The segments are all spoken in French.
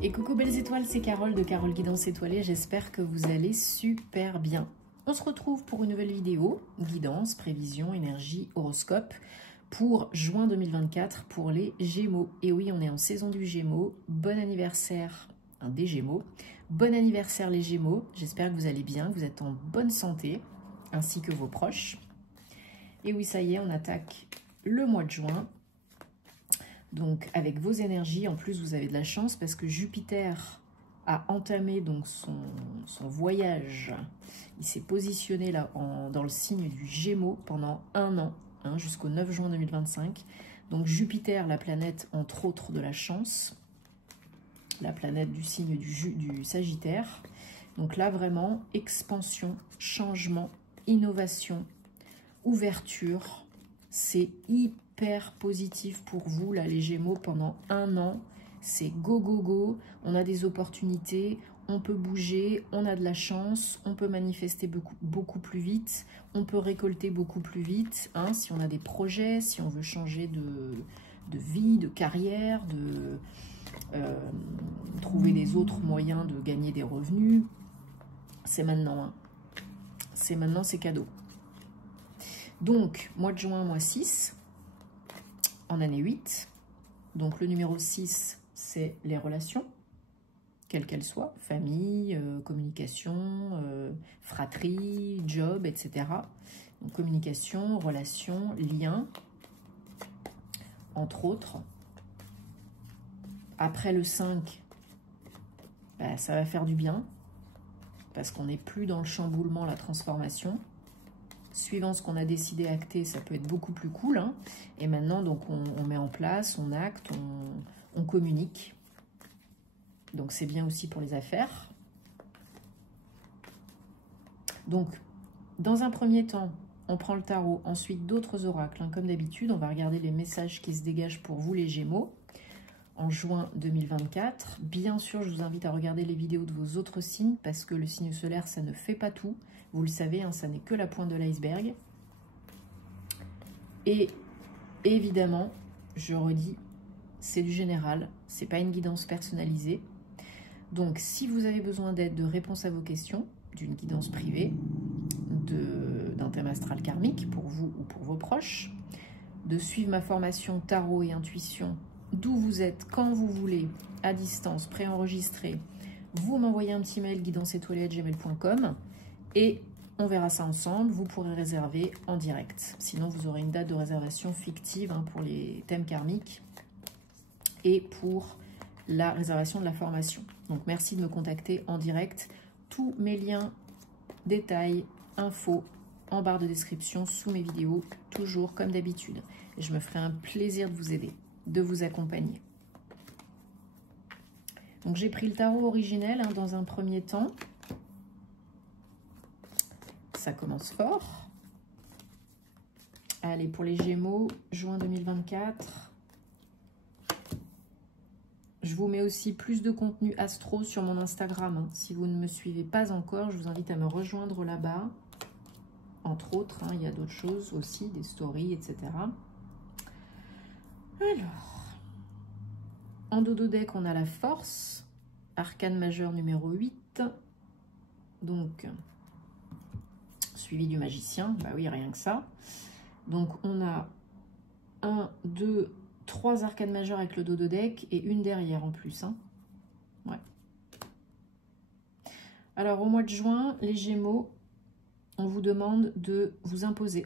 Et coucou belles étoiles, c'est Carole de Carole Guidance Étoilée, j'espère que vous allez super bien. On se retrouve pour une nouvelle vidéo, guidance, prévision, énergie, horoscope, pour juin 2024 pour les Gémeaux. Et oui, on est en saison du Gémeaux, bon anniversaire des Gémeaux, bon anniversaire les Gémeaux, j'espère que vous allez bien, que vous êtes en bonne santé, ainsi que vos proches. Et oui, ça y est, on attaque le mois de juin. Donc avec vos énergies, en plus vous avez de la chance parce que Jupiter a entamé donc son voyage. Il s'est positionné là dans le signe du Gémeaux pendant un an, jusqu'au 9 juin 2025. Donc Jupiter, la planète entre autres de la chance, la planète du signe du Sagittaire. Donc là vraiment, expansion, changement, innovation, ouverture, c'est hyper positif pour vous, là, les Gémeaux, pendant un an. C'est go, go, go. On a des opportunités, on peut bouger, on a de la chance, on peut manifester beaucoup plus vite, on peut récolter beaucoup plus vite. Si on a des projets, si on veut changer de vie, de carrière, trouver des autres moyens de gagner des revenus. C'est maintenant. C'est maintenant, c'est cadeau. Donc, mois de juin, mois 6, en année 8. Donc, le numéro 6, c'est les relations, quelles qu'elles soient, famille, communication, fratrie, job, etc. Donc, communication, relations, liens, entre autres. Après le 5, ça va faire du bien, parce qu'on n'est plus dans le chamboulement, la transformation. Suivant ce qu'on a décidé acter, ça peut être beaucoup plus cool. Et maintenant, donc, on met en place, on acte, on communique. Donc, c'est bien aussi pour les affaires. Donc, dans un premier temps, on prend le tarot. Ensuite, d'autres oracles. Comme d'habitude, on va regarder les messages qui se dégagent pour vous, les Gémeaux, en juin 2024. Bien sûr, je vous invite à regarder les vidéos de vos autres signes, parce que le signe solaire, ça ne fait pas tout. Vous le savez, ça n'est que la pointe de l'iceberg. Et évidemment, je redis, c'est du général, c'est pas une guidance personnalisée. Donc, si vous avez besoin d'aide, de réponse à vos questions, d'une guidance privée, d'un thème astral karmique pour vous ou pour vos proches, de suivre ma formation tarot et intuition, d'où vous êtes, quand vous voulez, à distance, préenregistré, vous m'envoyez un petit mail guidanceétoilée@gmail.com. Et on verra ça ensemble, vous pourrez réserver en direct. Sinon, vous aurez une date de réservation fictive pour les thèmes karmiques et pour la réservation de la formation. Donc, merci de me contacter en direct. Tous mes liens, détails, infos en barre de description sous mes vidéos, toujours comme d'habitude. Et je me ferai un plaisir de vous aider, de vous accompagner. Donc, j'ai pris le tarot originel dans un premier temps. Ça commence fort. Allez, pour les Gémeaux, juin 2024. Je vous mets aussi plus de contenu astro sur mon Instagram. Si vous ne me suivez pas encore, je vous invite à me rejoindre là-bas. Entre autres, il y a d'autres choses aussi, des stories, etc. Alors, en dodo deck, on a la force. Arcane majeur numéro 8. Donc, suivi du magicien, bah oui, rien que ça. Donc, on a 1, 2, 3 arcanes majeures avec le dos de deck et une derrière en plus. Ouais. Alors, au mois de juin, les Gémeaux, on vous demande de vous imposer,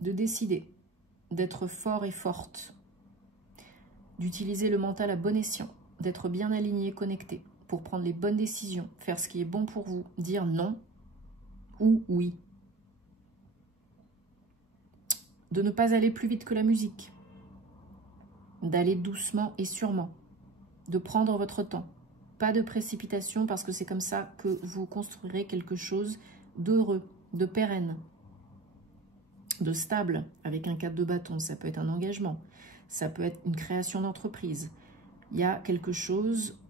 de décider, d'être fort et forte, d'utiliser le mental à bon escient, d'être bien aligné, connecté, pour prendre les bonnes décisions, faire ce qui est bon pour vous, dire non ou oui. De ne pas aller plus vite que la musique, d'aller doucement et sûrement, de prendre votre temps, pas de précipitation parce que c'est comme ça que vous construirez quelque chose d'heureux, de pérenne, de stable, avec un cadre de bâton. Ça peut être un engagement, ça peut être une création d'entreprise. Il y a quelque chose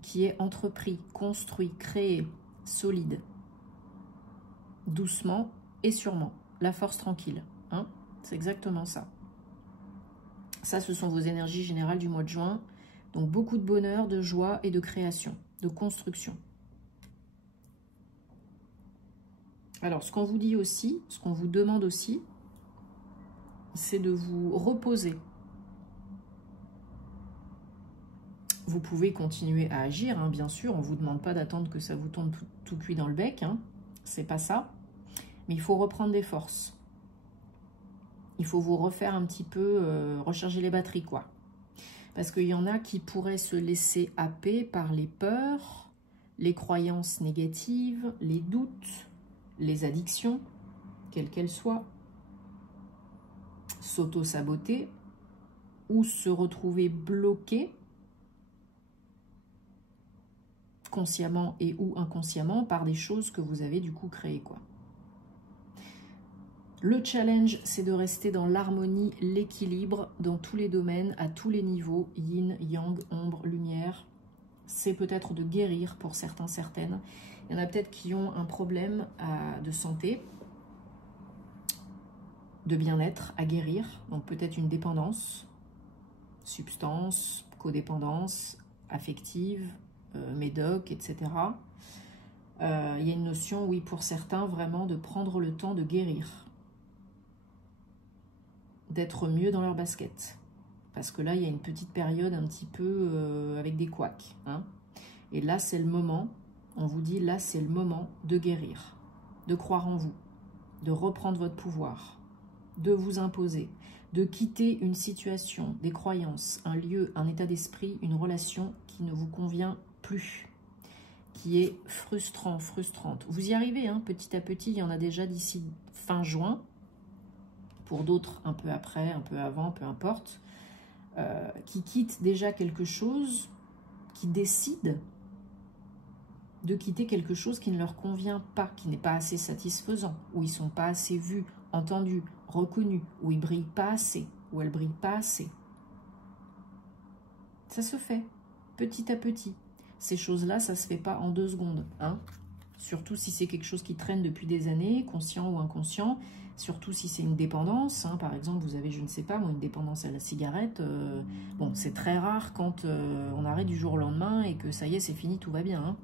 qui est entrepris, construit, créé, solide, doucement et sûrement, la force tranquille, C'est exactement ça. Ça, ce sont vos énergies générales du mois de juin. Donc beaucoup de bonheur, de joie et de création, de construction. Alors ce qu'on vous dit aussi, ce qu'on vous demande aussi, c'est de vous reposer. Vous pouvez continuer à agir, hein, bien sûr. On ne vous demande pas d'attendre que ça vous tombe tout cuit dans le bec. Hein. C'est pas ça. Mais il faut reprendre des forces. Il faut vous refaire un petit peu, recharger les batteries, quoi. Parce qu'il y en a qui pourraient se laisser happer par les peurs, les croyances négatives, les doutes, les addictions, quelles qu'elles soient, s'auto-saboter ou se retrouver bloqué consciemment et ou inconsciemment par des choses que vous avez du coup créées, quoi. Le challenge, c'est de rester dans l'harmonie, l'équilibre dans tous les domaines, à tous les niveaux, yin, yang, ombre, lumière. C'est peut-être de guérir pour certains, certaines. Il y en a peut-être qui ont un problème de santé, de bien-être à guérir. Donc peut-être une dépendance, substance, codépendance, affective, médoc, etc. Il y a une notion, oui, pour certains, vraiment de prendre le temps de guérir. D'être mieux dans leur basket. Parce que là, il y a une petite période un petit peu avec des couacs. Hein. Et là, c'est le moment, on vous dit, là, c'est le moment de guérir, de croire en vous, de reprendre votre pouvoir, de vous imposer, de quitter une situation, des croyances, un lieu, un état d'esprit, une relation qui ne vous convient plus, qui est frustrant, frustrante. Vous y arrivez, hein, petit à petit, il y en a déjà d'ici fin juin, pour d'autres un peu après, un peu avant, peu importe, qui quittent déjà quelque chose, qui décident de quitter quelque chose qui ne leur convient pas, qui n'est pas assez satisfaisant, où ils ne sont pas assez vus, entendus, reconnus, où ils ne brillent pas assez, où elles ne brillent pas assez. Ça se fait, petit à petit. Ces choses-là, ça ne se fait pas en 2 secondes. Hein. Surtout si c'est quelque chose qui traîne depuis des années, conscient ou inconscient. Surtout si c'est une dépendance. Hein. Par exemple, vous avez, je ne sais pas, moi, une dépendance à la cigarette. Bon, c'est très rare quand on arrête du jour au lendemain et que ça y est, c'est fini, tout va bien. Hein.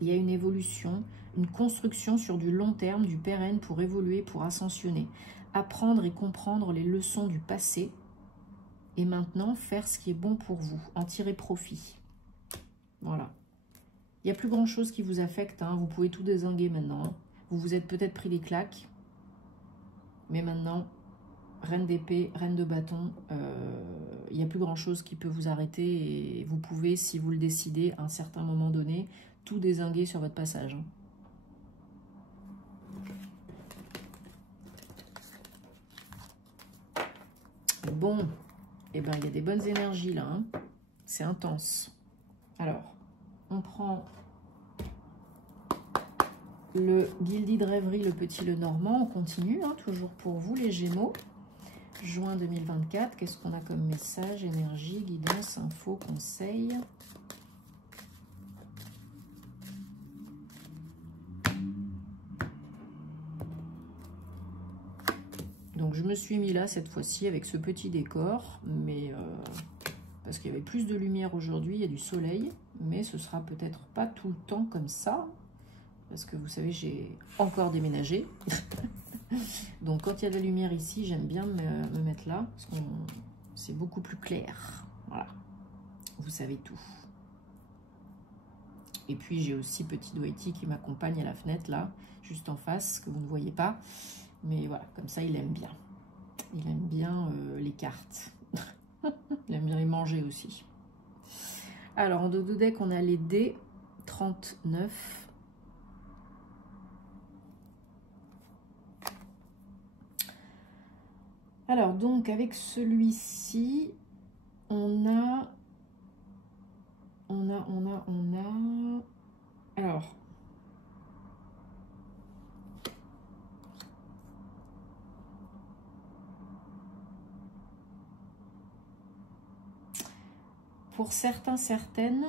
Il y a une évolution, une construction sur du long terme, du pérenne pour évoluer, pour ascensionner. Apprendre et comprendre les leçons du passé et maintenant faire ce qui est bon pour vous, en tirer profit. Voilà. Il n'y a plus grand chose qui vous affecte, hein. Vous pouvez tout dézinguer maintenant. Hein. Vous vous êtes peut-être pris des claques, mais maintenant, reine d'épée, reine de bâton, il n'y a plus grand chose qui peut vous arrêter et vous pouvez, si vous le décidez, à un certain moment donné, tout dézinguer sur votre passage. Hein. Bon, eh ben, il y a des bonnes énergies là, hein. C'est intense. Alors, on prend le Gilded de Rêverie, le petit le Normand. On continue, hein, toujours pour vous les Gémeaux. Juin 2024, qu'est-ce qu'on a comme message, énergie, guidance, info, conseil? Donc je me suis mis là cette fois-ci avec ce petit décor, mais parce qu'il y avait plus de lumière aujourd'hui, il y a du soleil, mais ce sera peut-être pas tout le temps comme ça, parce que vous savez, j'ai encore déménagé. Donc quand il y a de la lumière ici, j'aime bien me mettre là, parce que c'est beaucoup plus clair. Voilà, vous savez tout. Et puis j'ai aussi petit Doity qui m'accompagne à la fenêtre là, juste en face, que vous ne voyez pas. Mais voilà, comme ça, il aime bien. Il aime bien les cartes. Il aime bien les manger aussi. Alors, en dos de deck, on a les dés 39. Alors, donc, avec celui-ci, on a... Alors... Pour certains, certaines,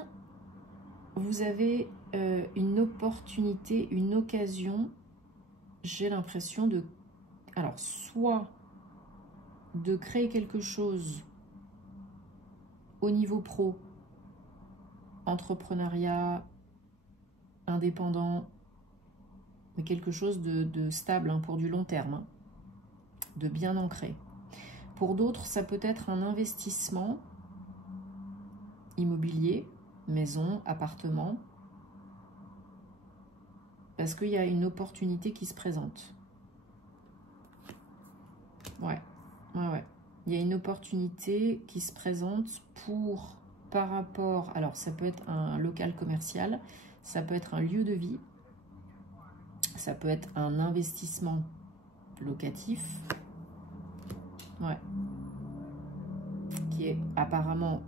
vous avez une opportunité, une occasion, j'ai l'impression de... Alors, soit de créer quelque chose au niveau pro, entrepreneuriat, indépendant, mais quelque chose de stable hein, pour du long terme, hein, de bien ancré. Pour d'autres, ça peut être un investissement immobilier, maison, appartement, parce qu'il y a une opportunité qui se présente. Ouais. Il y a une opportunité qui se présente par rapport, alors ça peut être un local commercial, ça peut être un lieu de vie, ça peut être un investissement locatif, ouais, qui est apparemment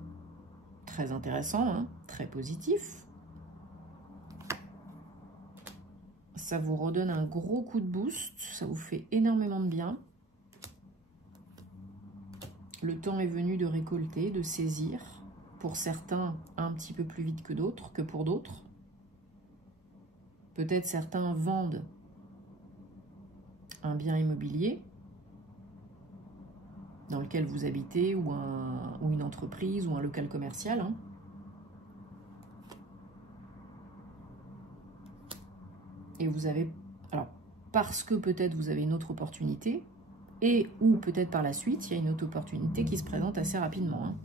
très intéressant, hein, très positif. Ça vous redonne un gros coup de boost, ça vous fait énormément de bien. Le temps est venu de récolter, de saisir. Pour certains, un petit peu plus vite que d'autres, que pour d'autres. Peut-être certains vendent un bien immobilier dans lequel vous habitez, ou une entreprise, ou un local commercial. Hein. Et vous avez, alors, parce que peut-être vous avez une autre opportunité, et ou peut-être par la suite, il y a une autre opportunité qui se présente assez rapidement, hein,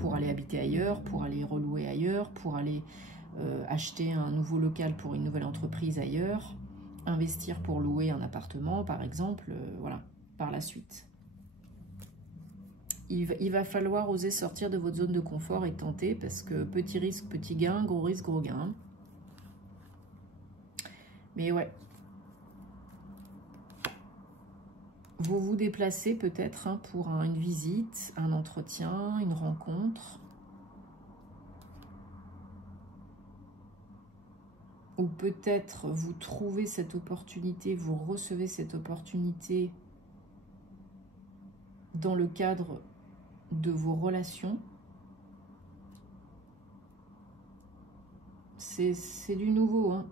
pour aller habiter ailleurs, pour aller relouer ailleurs, pour aller acheter un nouveau local pour une nouvelle entreprise ailleurs, investir pour louer un appartement, par exemple, voilà, par la suite. Il va falloir oser sortir de votre zone de confort et tenter, parce que petit risque, petit gain, gros risque, gros gain. Mais ouais. Vous vous déplacez peut-être hein, pour une visite, un entretien, une rencontre. Ou peut-être vous trouvez cette opportunité, vous recevez cette opportunité dans le cadre de vos relations. C'est du nouveau, hein.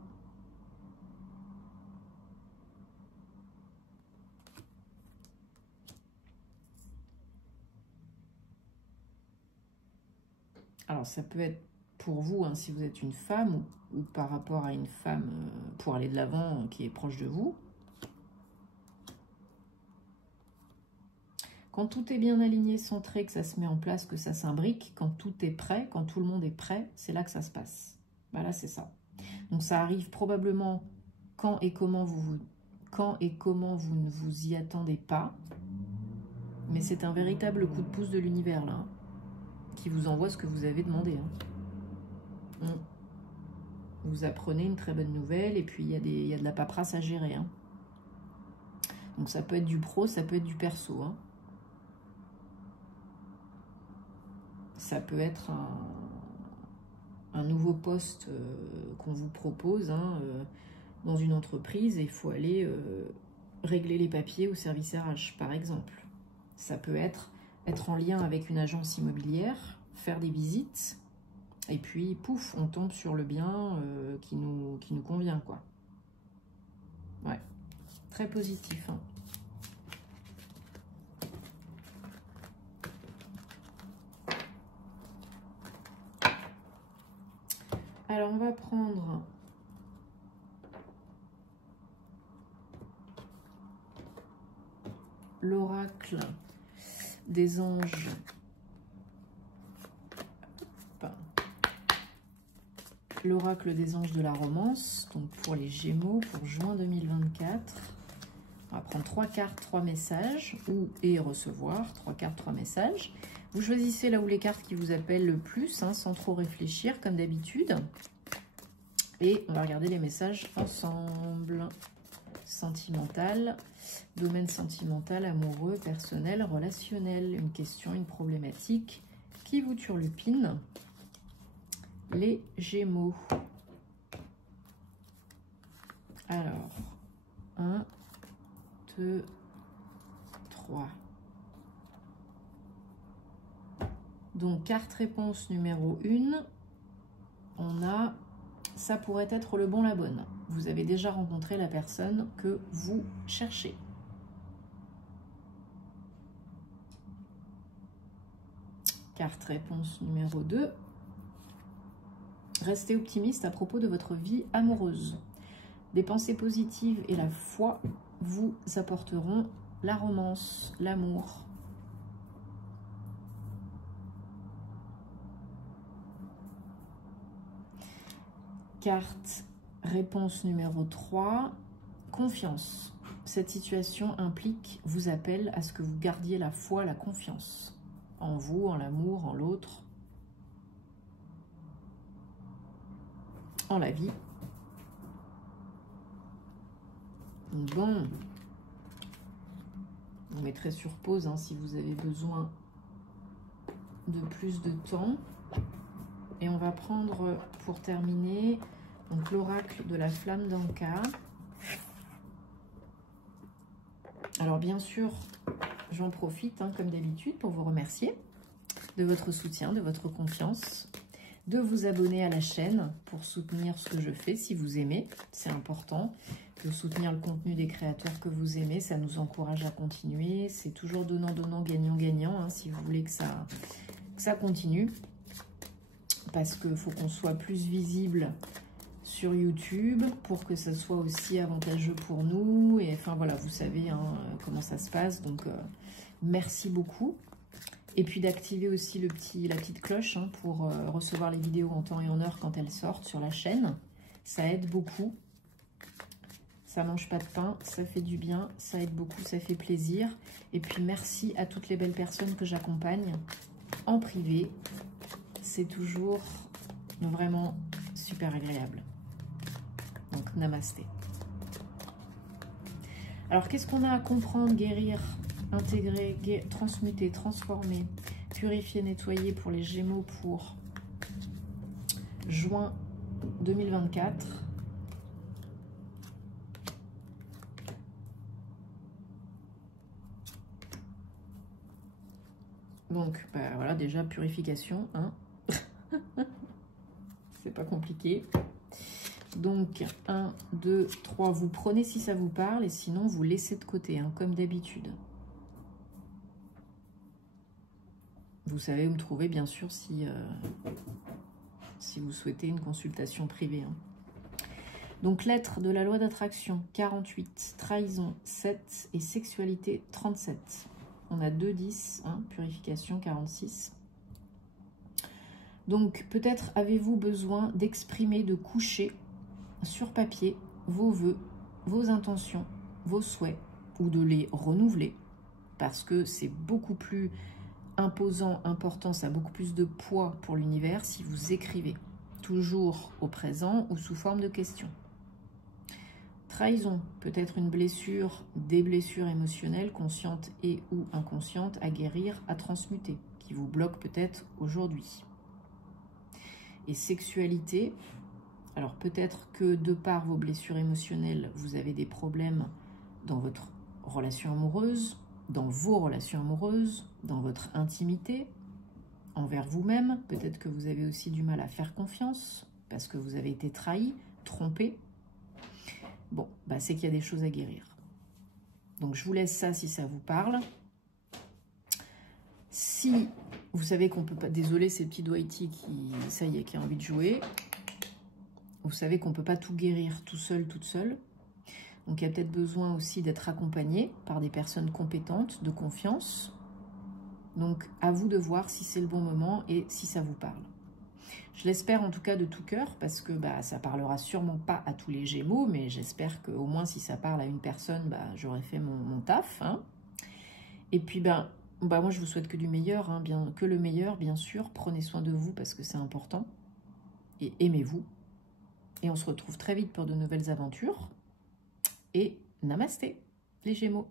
Alors ça peut être pour vous, hein, si vous êtes une femme, ou par rapport à une femme pour aller de l'avant qui est proche de vous. Quand tout est bien aligné, centré, que ça se met en place, que ça s'imbrique, quand tout est prêt, quand tout le monde est prêt, c'est là que ça se passe. Voilà, c'est ça. Donc ça arrive probablement quand et comment vous ne vous y attendez pas. Mais c'est un véritable coup de pouce de l'univers là, hein, qui vous envoie ce que vous avez demandé. Hein. Vous apprenez une très bonne nouvelle et puis il y a de la paperasse à gérer. Hein. Donc ça peut être du pro, ça peut être du perso. Hein. Ça peut être un nouveau poste qu'on vous propose hein, dans une entreprise et il faut aller régler les papiers au service RH, par exemple. Ça peut être en lien avec une agence immobilière, faire des visites, et puis, pouf, on tombe sur le bien qui nous convient, quoi. Ouais, très positif. Hein. Alors, on va prendre l'oracle des anges. L'oracle des anges de la romance, donc pour les Gémeaux, pour juin 2024. On va prendre 3 cartes, 3 messages, et recevoir 3 cartes, 3 messages. Vous choisissez là où les cartes qui vous appellent le plus, hein, sans trop réfléchir, comme d'habitude. Et on va regarder les messages ensemble. Sentimental, domaine sentimental, amoureux, personnel, relationnel, une question, une problématique qui vous turlupine. Les Gémeaux. Alors, 1, 2, 3. Donc, carte réponse numéro 1, on a, ça pourrait être le bon, la bonne. Vous avez déjà rencontré la personne que vous cherchez. Carte réponse numéro 2. Restez optimiste à propos de votre vie amoureuse. Des pensées positives et la foi vous apporteront la romance, l'amour. Carte réponse numéro 3. Confiance. Cette situation implique, vous appelle à ce que vous gardiez la foi, la confiance en vous, en l'amour, en l'autre, en la vie. Bon, vous mettrez sur pause hein, si vous avez besoin de plus de temps. Et on va prendre pour terminer donc l'oracle de la flamme d'Anka. Alors bien sûr, j'en profite hein, comme d'habitude pour vous remercier de votre soutien, de votre confiance, de vous abonner à la chaîne pour soutenir ce que je fais si vous aimez. C'est important de soutenir le contenu des créateurs que vous aimez, ça nous encourage à continuer. C'est toujours donnant-donnant, gagnant-gagnant hein, si vous voulez que ça continue. Parce qu'il faut qu'on soit plus visible sur YouTube pour que ça soit aussi avantageux pour nous. Et enfin voilà, vous savez hein, comment ça se passe. Donc merci beaucoup. Et puis d'activer aussi la petite cloche hein, pour recevoir les vidéos en temps et en heure quand elles sortent sur la chaîne. Ça aide beaucoup. Ça mange pas de pain, ça fait du bien, ça aide beaucoup, ça fait plaisir. Et puis merci à toutes les belles personnes que j'accompagne en privé. C'est toujours vraiment super agréable. Donc, namasté. Alors, qu'est-ce qu'on a à comprendre, guérir, intégrer, transmuter, transformer, purifier, nettoyer pour les Gémeaux pour juin 2024 ? Donc, bah, voilà, déjà, purification, hein. C'est pas compliqué. Donc, 1, 2, 3, vous prenez si ça vous parle et sinon, vous laissez de côté, hein, comme d'habitude. Vous savez où me trouver, bien sûr, si vous souhaitez une consultation privée. Hein. Donc, lettre de la loi d'attraction, 48, trahison, 7 et sexualité, 37. On a 2, 10, hein, purification, 46. Donc, peut-être avez-vous besoin d'exprimer, de coucher sur papier vos vœux, vos intentions, vos souhaits, ou de les renouveler, parce que c'est beaucoup plus imposant, important, ça a beaucoup plus de poids pour l'univers si vous écrivez, toujours au présent ou sous forme de questions. Trahison, peut-être une blessure, des blessures émotionnelles, conscientes et ou inconscientes, à guérir, à transmuter, qui vous bloquent peut-être aujourd'hui. Et sexualité, alors peut-être que de par vos blessures émotionnelles, vous avez des problèmes dans votre relation amoureuse, dans vos relations amoureuses, dans votre intimité, envers vous-même. Peut-être que vous avez aussi du mal à faire confiance, parce que vous avez été trahi, trompé. Bon, bah c'est qu'il y a des choses à guérir. Donc je vous laisse ça si ça vous parle. Si vous savez qu'on peut pas... Désolé, ces petits doigts-itis qui, ça y est, qui a envie de jouer. Vous savez qu'on ne peut pas tout guérir tout seul, toute seule. Donc, il y a peut-être besoin aussi d'être accompagné par des personnes compétentes, de confiance. Donc, à vous de voir si c'est le bon moment et si ça vous parle. Je l'espère en tout cas de tout cœur parce que bah, ça parlera sûrement pas à tous les Gémeaux, mais j'espère qu'au moins si ça parle à une personne, bah, j'aurai fait mon taf. Hein. Et puis, bah, moi, je vous souhaite que du meilleur, hein, que le meilleur, bien sûr. Prenez soin de vous parce que c'est important. Et aimez-vous. Et on se retrouve très vite pour de nouvelles aventures. Et namasté, les Gémeaux.